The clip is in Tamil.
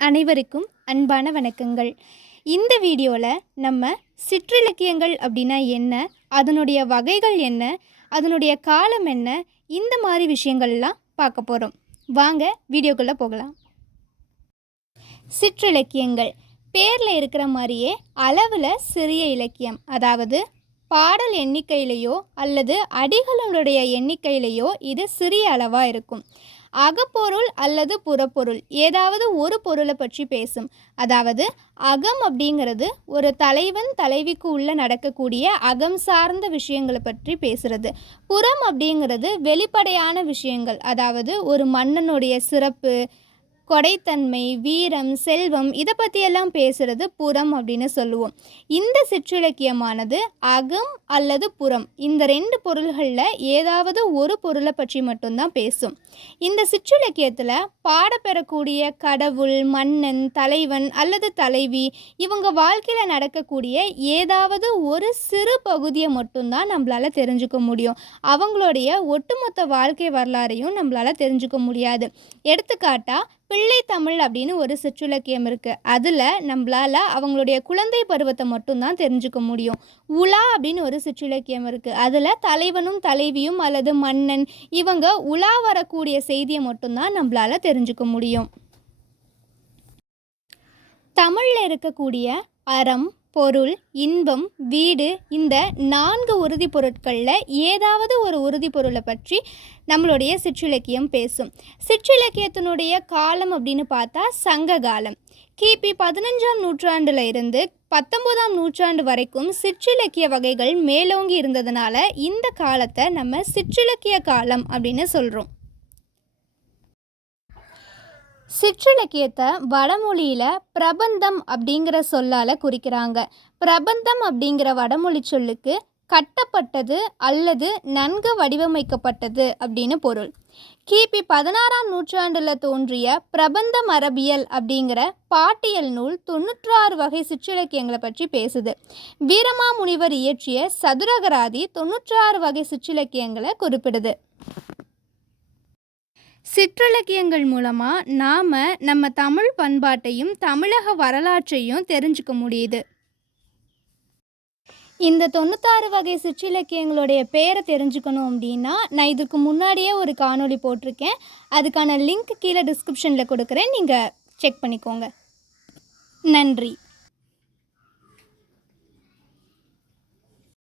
அனைவருக்கும் அன்பான வணக்கங்கள். இந்த வீடியோவில் நம்ம சிற்றிலக்கியங்கள் அப்படின்னா என்ன, அதனுடைய வகைகள் என்ன, அதனுடைய காலம் என்ன, இந்த மாதிரி விஷயங்கள்லாம் பார்க்க போகிறோம். வாங்க வீடியோக்குள்ளே போகலாம். சிற்றிலக்கியங்கள் பேரில் இருக்கிற மாதிரியே அளவில் சிறிய இலக்கியம், அதாவது பாடல் எண்ணிக்கையிலையோ அல்லது அடிகளுடைய எண்ணிக்கையிலையோ இது சிறிய அளவாக இருக்கும். அகப்பொருள் அல்லது புறப்பொருள் ஏதாவது ஒரு பொருளை பற்றி பேசும். அதாவது அகம் அப்படிங்கிறது ஒரு தலைவன் தலைவிக்கு உள்ள நடக்கக்கூடிய அகம் சார்ந்த விஷயங்களை பற்றி பேசுறது. புறம் அப்படிங்கிறது வெளிப்படையான விஷயங்கள், அதாவது ஒரு மன்னனுடைய சிறப்பு, கொடைத்தன்மை, வீரம், செல்வம், இதை பற்றியெல்லாம் பேசுகிறது புறம் அப்படின்னு சொல்லுவோம். இந்த சிற்றிலக்கியமானது அகம் அல்லது புறம் இந்த ரெண்டு பொருள்களில் ஏதாவது ஒரு பொருளை பற்றி மட்டும்தான் பேசும். இந்த சிற்றிலக்கியத்தில் பாடப்பெறக்கூடிய கடவுள், மன்னன், தலைவன் அல்லது தலைவி இவங்க வாழ்க்கையில் நடக்கக்கூடிய ஏதாவது ஒரு சிறு பகுதியை மட்டும்தான் நம்மளால் தெரிஞ்சுக்க முடியும். அவங்களுடைய ஒட்டுமொத்த வாழ்க்கை வரலாறையும் நம்மளால் தெரிஞ்சுக்க முடியாது. எடுத்துக்காட்டா பிள்ளை தமிழ் அப்படின்னு ஒரு சிற்றிலக்கியம் இருக்குது. அதில் நம்மளால் அவங்களுடைய குழந்தை பருவத்தை மட்டும்தான் தெரிஞ்சுக்க முடியும். உலா அப்படின்னு ஒரு சிற்றிலக்கியம் இருக்குது. அதில் தலைவனும் தலைவியும் அல்லது மன்னன் இவங்க உலா வரக்கூடிய செய்தியை மட்டும்தான் நம்மளால் தெரிஞ்சுக்க முடியும். தமிழில் இருக்கக்கூடிய அறம், பொருள், இன்பம், வீடு இந்த 4 உறுதி பொருட்களில் ஏதாவது ஒரு உறுதி பொருளை பற்றி நம்மளுடைய சிற்றிலக்கியம் பேசும். சிற்றிலக்கியத்தினுடைய காலம் அப்படின்னு பார்த்தா சங்க காலம். கிபி 15ஆம் நூற்றாண்டில் இருந்து 19ஆம் நூற்றாண்டு வரைக்கும் சிற்றிலக்கிய வகைகள் மேலோங்கி இருந்ததுனால இந்த காலத்தை நம்ம சிற்றிலக்கிய காலம் அப்படின்னு சொல்கிறோம். சிற்றிலக்கியத்தை வடமொழியில் பிரபந்தம் அப்படிங்கிற சொல்லால் குறிக்கிறாங்க. பிரபந்தம் அப்படிங்கிற வடமொழி சொல்லுக்கு கட்டப்பட்டது அல்லது நன்கு வடிவமைக்கப்பட்டது அப்படின்னு பொருள். கிபி 16ஆம் நூற்றாண்டில் தோன்றிய பிரபந்த மரபியல் அப்படிங்கிற பாட்டியல் நூல் 96 வகை சிற்றிலக்கியங்களை பற்றி பேசுது. வீரமாமுனிவர் இயற்றிய சதுரகராதி 96 வகை சிற்றிலக்கியங்களை குறிப்பிடுது. சிற்றிலக்கியங்கள் மூலமாக நாம் நம்ம தமிழ் பண்பாட்டையும் தமிழக வரலாற்றையும் தெரிஞ்சுக்க முடியுது. இந்த 96 வகை சிற்றிலக்கியங்களுடைய பேரை தெரிஞ்சுக்கணும் அப்படின்னா நான் இதுக்கு முன்னாடியே ஒரு காணொளி போட்டிருக்கேன். அதுக்கான லிங்க் கீழே டிஸ்கிரிப்ஷனில் கொடுக்குறேன், நீங்கள் செக் பண்ணிக்கோங்க. நன்றி.